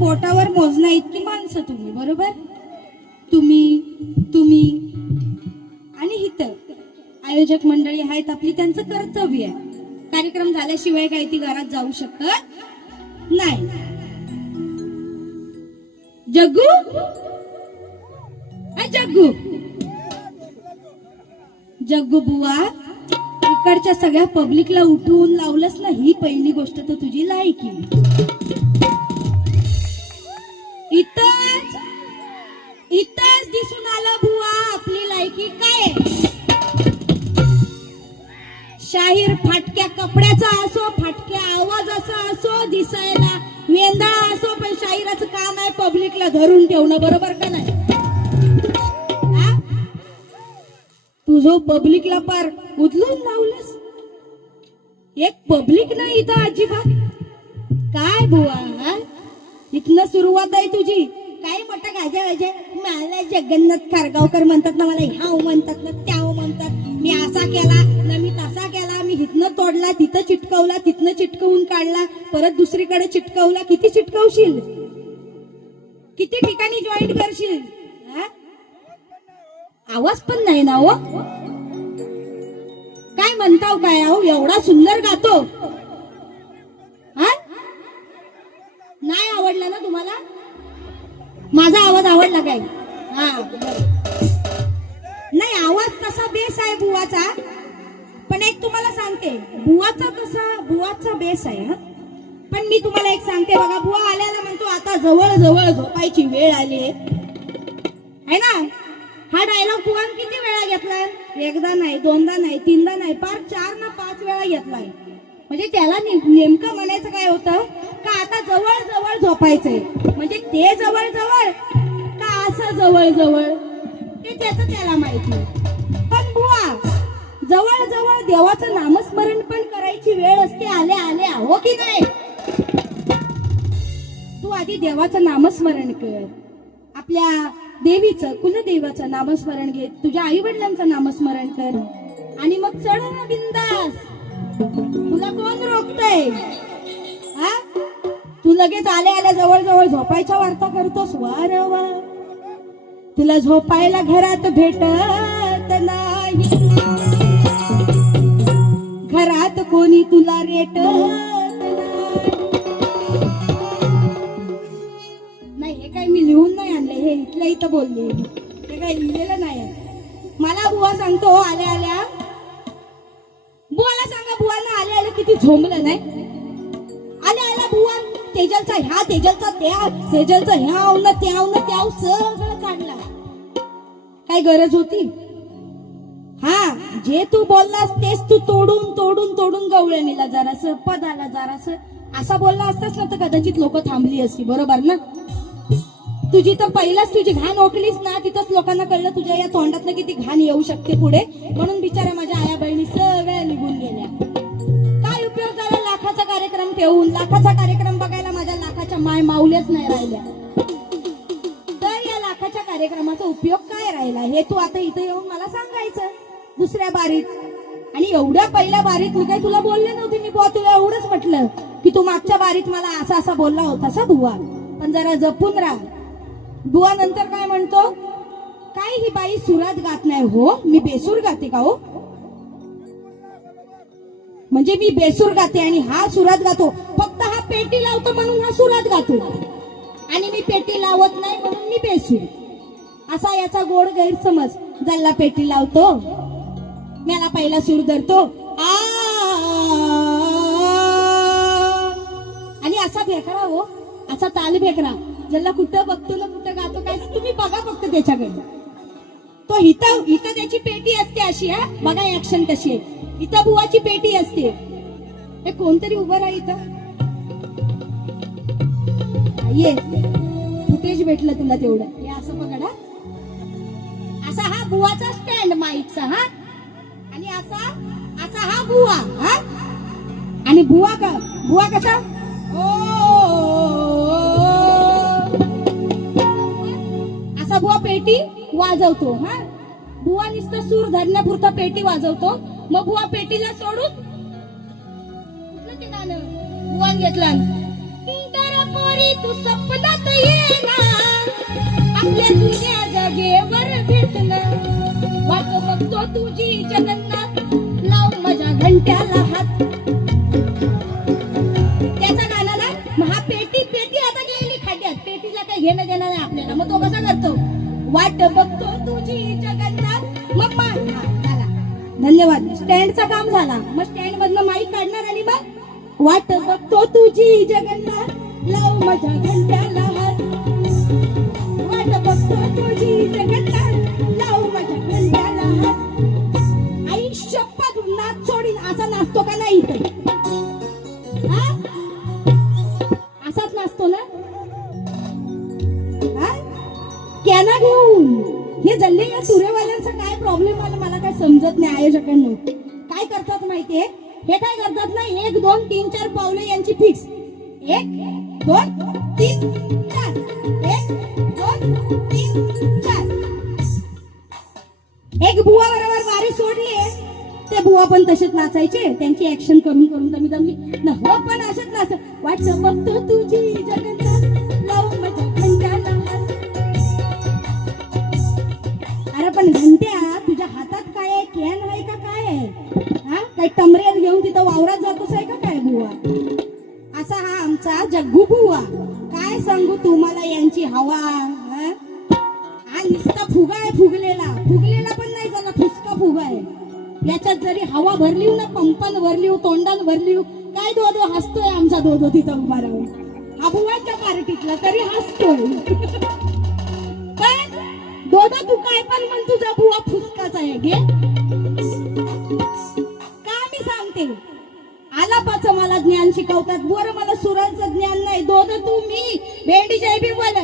बोटावर मोजण्या इतकी माणसं तुम्ही बरोबर? तुम्ही तुम्ही आणि इथं आयोजक मंडळी आहेत आपली त्यांचं कर्तव्य आहे. कार्यक्रम झाल्याशिवाय काही ती घरात जाऊ शकत नाही. जग्गू? जग्गू? जग्गू बुवा इकडच्या सगळ्या पब्लिकला उठवून लावलंस ना ही पहिली गोष्ट तर तुझी लायकी. ही काय शाहीर फाटक्या कपड्याचा असो फाटक्या आवाजाचा असो दिसायला वेंदाळा असो पण शाहिराचं काम आहे पब्लिकला धरून ठेवणं बरोबर का नाही? तुझो पब्लिकला पार उचलून लावलंस? एक पब्लिक नाही इथं अजिबात. काय बुवा इथनं सुरुवात आहे तुझी. काय मटक गाजा गाजे मला जगन्नाथ खारगावकर म्हणतात ना मला ह्या म्हणतात ना त्या म्हणतात. मी असा केला ना मी तसा केला मी हिथनं तोडला तिथं चिटकवला तिथनं चिटकवून काढला परत दुसरीकडे चिटकवला किती चिटकवशील? किती ठिकाणी जॉईंट करशील? आवाज पण नाही ना हो. काय म्हणताव काय अहो एवढा सुंदर गातो. हा? नाही आवडला ना तुम्हाला? माझा आवाज आवडला काय? नाही आवाज तसा बेस आहे बुवाचा? पण एक तुम्हाला सांगते बुवाचा कसा बुवाचा बेस आहे हा. पण मी तुम्हाला एक सांगते बघा बुवा आल्याला म्हणतो आता जवळ जवळ झोपायची वेळ आली आहे. ना? हा डायलॉग बुवान किती वेळा घेतलाय? एकदा नाही दोनदा नाही तीनदा नाही पार चार ना पाच वेळा घेतलाय. म्हणजे त्याला नेमकं म्हणायचं काय होतं? का आता जवळ जवळ झोपायचंय. म्हणजे ते जवळ जवळ का असं जवळ जवळ ते त्याच त्याला माहिती पण बुवा जवळ जवळ देवाचं नामस्मरण पण करायची वेळ असते आले आले हो की नाही? तू आधी देवाचं नामस्मरण कर. आपल्या देवीचं कुलदेवाचं नामस्मरण घे. तुझ्या आई वडिलांचं नामस्मरण कर. आणि मग चढ ना बिंदास. तुला कोण रोखतय? हा? तू लगेच आले आल्या जवळ जवळ झोपायच्या वार्ता करतोस वार वा तुला झोपायला घरात भेटत नाही. घरात कोणी तुला रेट नाही. हे काय मी लिहून नाही आणले हे इथल्या इथं बोलले हे काय लिहिलेलं नाही मला बुवा सांगतो हो, आल्या आल्या. बुवाला सांगा बुवाला आल्या आल्या किती झोंबलं नाही? आल्या आल्या बुवा. तेजलचा ह्या तेजलचा त्या तेजलचा ह्या आवन त्या आवन त्या सगळं काय गरज होती? हा जे तू बोललास तेच तू तोडून तोडून तोडून गवळणीला जरास पदाला जरास. असा बोलला असतास ना तर कदाचित लोक थांबली असती बरोबर ना? तुझी तर पहिलाच तुझी घाण ओकलीस ना तिथंच लोकांना कळलं तुझ्या या तोंडातनं किती घाण येऊ शकते पुढे. म्हणून बिचाऱ्या माझ्या आया बहिणी सगळ्या निघून गेल्या. काय उपयोग झाला लाखाचा कार्यक्रम ठेवून? लाखाचा कार्यक्रम बघायला माझ्या लाखाच्या माय माऊल्याच नाही राहिल्या. कार्यक्रमाचा उपयोग काय राहिला हे तू आता इथं येऊन मला सांगायचं. दुसऱ्या बारीत. आणि एवढ्या पहिल्या बारीत मी काही तुला बोलले नव्हते मी बुवा तुला एवढंच म्हटलं की तू मागच्या बारीत मला असा असा बोलला होता बुवा. पण जरा जपून राहा. बुवा नंतर काय म्हणतो? काय ही बाई सुरात गात नाही हो? मी बेसूर गाते का हो? म्हणजे मी बेसूर गाते आणि हा सुरात गातो. फक्त हा पेटी लावतो म्हणून हा सुरात गातो. आणि मी पेटी लावत नाही म्हणून मी बेसूर. असा याचा गोड गैरसमज जल्ला पेटी लावतो. मला पहिला सूर धरतो. आ! आणि असा भेकरा हो असा ताल भेकरा ज्याला कुठं बघतो ना कुठं गातो काय तुम्ही बघा फक्त त्याच्याकडे. तो इथं इथं त्याची पेटी असते अशी हा? बघा ऍक्शन कशी आहे. इथं बुवाची पेटी असते. हे कोणतरी उभं राहा इथं. ये. फुटेज भेटलं तुला तेवढं. बुवाचा स्टँड माईकचा हा? आणि असा असा हा बुवा हा? आणि बुवा का बुवा कसा? असा बुवा पेटी वाजवतो हा? बुवा नुसतं सूर धरण्यापुरता पेटी वाजवतो. मग बुवा पेटीला सोडून कुठलं ते गाणं? बुवान घेतलं तर पोरी तू सपनात येणार. आपल्या जुन्या जागेवर भेटणं वाट तुझी जगन्नाथ लाव माझ्या घंट्याला हात. त्याचा गाणं ना महा पेटी पेटी आता गेली खाड्यात पेटीला काही घेणं देणं नाही आपल्याला. मग तो कसा करतो वाट बघतो तुझी जगन्नाथ. मग झाला. धन्यवाद. स्टँडचं काम झाला. मग स्टँड मधनं माईक काढणार आणि मग वाट बघतो तुझी जगन्नाथ. लाव माझ्या घंट्याला हात. वाट बघतो तुझी जगन्नाथ. समजत काय करतात माहितीये? हे काय करतात ना एक दोन तीन चार पावले यांची फिक्स एक दोन तीन चार. एक दोन तीन चार. एक बुवा बरोबर बारी सोडली. ते बुवा पण तसेच नाचायचे. त्यांची ऍक्शन करून करून कमी दमली न हो पण असंच नाच. वाट बघतो तुझी जगन तिथं वावरात जातोस आहे का काय बुवा? असा हा आमचा जग्गू बुवा. काय सांगू तुम्हाला यांची हवा हा? नुसता फुगा आहे फुगलेला. फुगलेला पण नाही झाला फुसका फुगा आहे. याच्यात जरी हवा भरली ना पंपान भरली तोंडान भरली काय दो दो हसतोय आमचा दो दो तिथं उभा राहून. हा बुवाच्या पार्टीतला तरी हसतोय. पण दोदा तू काय पण म्हण तुझा बुवा फुसकाच आहे घे. सांगते हो. आलापाचं मला ज्ञान शिकवतात. बर मला सुरांचं ज्ञान नाही. दोन तू मी भेंडी जयबी बोल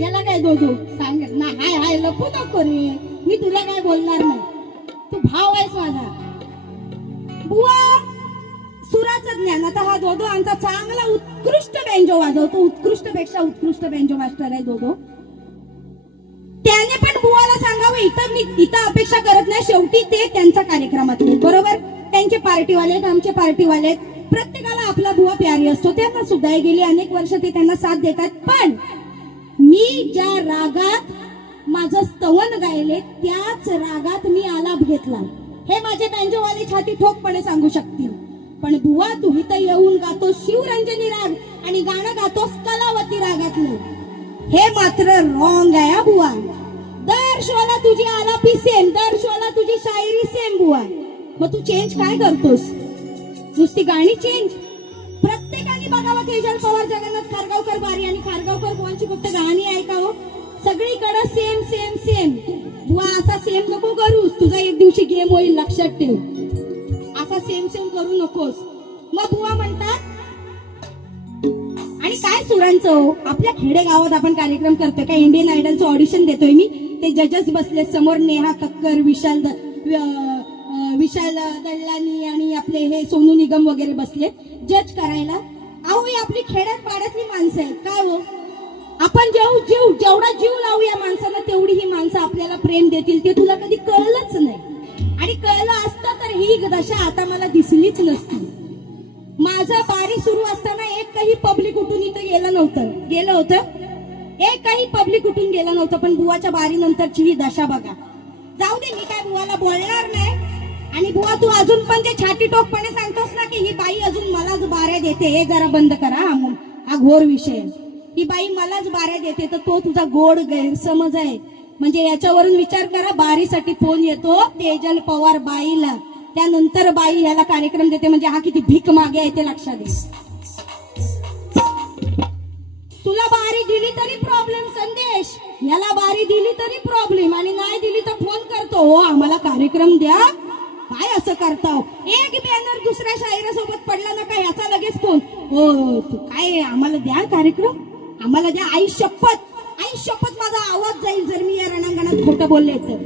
याला काय दोदो सांग. ना हाय हाय लपू नको रे. मी तुला काय बोलणार नाही. तू भाव आहेस माझा. बुवा सुराचं ज्ञान. आता हा दोदो आमचा चांगला उत्कृष्ट बेंजो वाजवतो. उत्कृष्टपेक्षा उत्कृष्ट बेंजो मास्टर आहे दोदो त्याने पण बुवाला सांगावं इथं मी इथं अपेक्षा करत नाही. शेवटी ते त्यांच्या कार्यक्रमातले बरोबर? त्यांचे पार्टीवाले आहेत आमचे पार्टीवाले आहेत. प्रत्येकाला आपला बुवा प्यारी असतो. त्यांना सुद्धा हे गेली. अनेक वर्ष ते त्यांना साथ देतात. पण मी ज्या रागात माझं स्तवन गायले त्याच रागात मी आलाप घेतला. हे माझे बँजोवाले छाती ठोकपणे सांगू शकतील. पण बुवा तू इथं येऊन गातो शिवरंजनी राग आणि गाणं गातोस कलावती रागातलं. हे मात्र रॉंग आहे बुवा. दर शोला तुझी आलापी सेम दर शोला तुझी शायरी सेम बुवा. मग तू चेंज काय करतोस? नुसती गाणी चेंज प्रत्येकाने बघावं केजल पवार जगन्नाथ खारगावकर बारी आणि खारगावकर बुवांची फक्त गाणी ऐकावं. सगळीकडे सेम सेम सेम बुवा असा सेम नको करूस. तुझा एक दिवशी गेम होईल लक्षात ठेव. असा सेम सेम करू नकोस. मग बुवा म्हणतात आणि काय सुरांचं हो? आपल्या खेडेगावात आपण कार्यक्रम करतोय. का इंडियन आयडलचं ऑडिशन देतोय मी? ते जजेस बसले समोर नेहा कक्कर विशाल विशाल दल्लानी आणि आपले हे सोनू निगम वगैरे बसले जज करायला. अहो ही आपली खेड्यात पाड्यातली माणसं आहेत. काय हो? आपण जेव जीव जेवढा जीव लावू या माणसाला तेवढी ही माणसं आपल्याला प्रेम देतील. ते तुला कधी कळलंच नाही. आणि कळलं असतं तर ही दशा आता मला दिसलीच नसती. माझा बारी सुरू असताना एक काही पब्लिक उठून इथं गेलं नव्हतं. गेलं होतं? एक काही पब्लिक उठून गेलं नव्हतं पण बुवाच्या बारी नंतरची ही दशा बघा. जाऊ दे मी काय बुवाला बोलणार नाही. आणि बुवा तू अजून पण ते छाती टोकपणे सांगतोस ना की ही बाई अजून मलाच बाऱ्या देते. हे जरा बंद करा हा हा घोर विषय. ही बाई मलाच बाऱ्या देते तर तो तुझा गोड गैरसमज आहे. म्हणजे याच्यावरून विचार करा बारीसाठी फोन येतो तेजल पवार बाईला. त्यानंतर बाई ह्याला कार्यक्रम देते म्हणजे हा किती भीक मागे आहे ते लक्षात घे. तुला बारी दिली तरी प्रॉब्लेम संदेश. याला बारी दिली तरी प्रॉब्लेम आणि नाही दिली तर फोन करतो. हो आम्हाला कार्यक्रम द्या. काय असं करताव? एक बॅनर दुसऱ्या शाहिरासोबत पडला ना का ह्याचा लगेच फोन हो तू काय आम्हाला द्या कार्यक्रम? आम्हाला द्या आई शपथ. आई शपथ माझा आवाज जाईल जर मी या रणांगणात खोटं बोलले तर.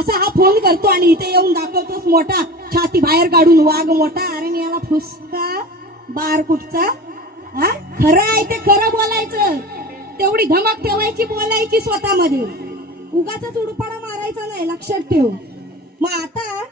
असा हा फोन करतो आणि इथे येऊन दाखवतोस मोठा. छाती बाहेर काढून वाघ मोठा. अरे मी याला फुसका. बार कुठचा? हा? खरं आहे ते खरं बोलायचं. तेवढी धमक ठेवायची बोलायची स्वतःमध्ये. उगाच उडपाडा मारायचा नाही लक्षात ठेव. मग आता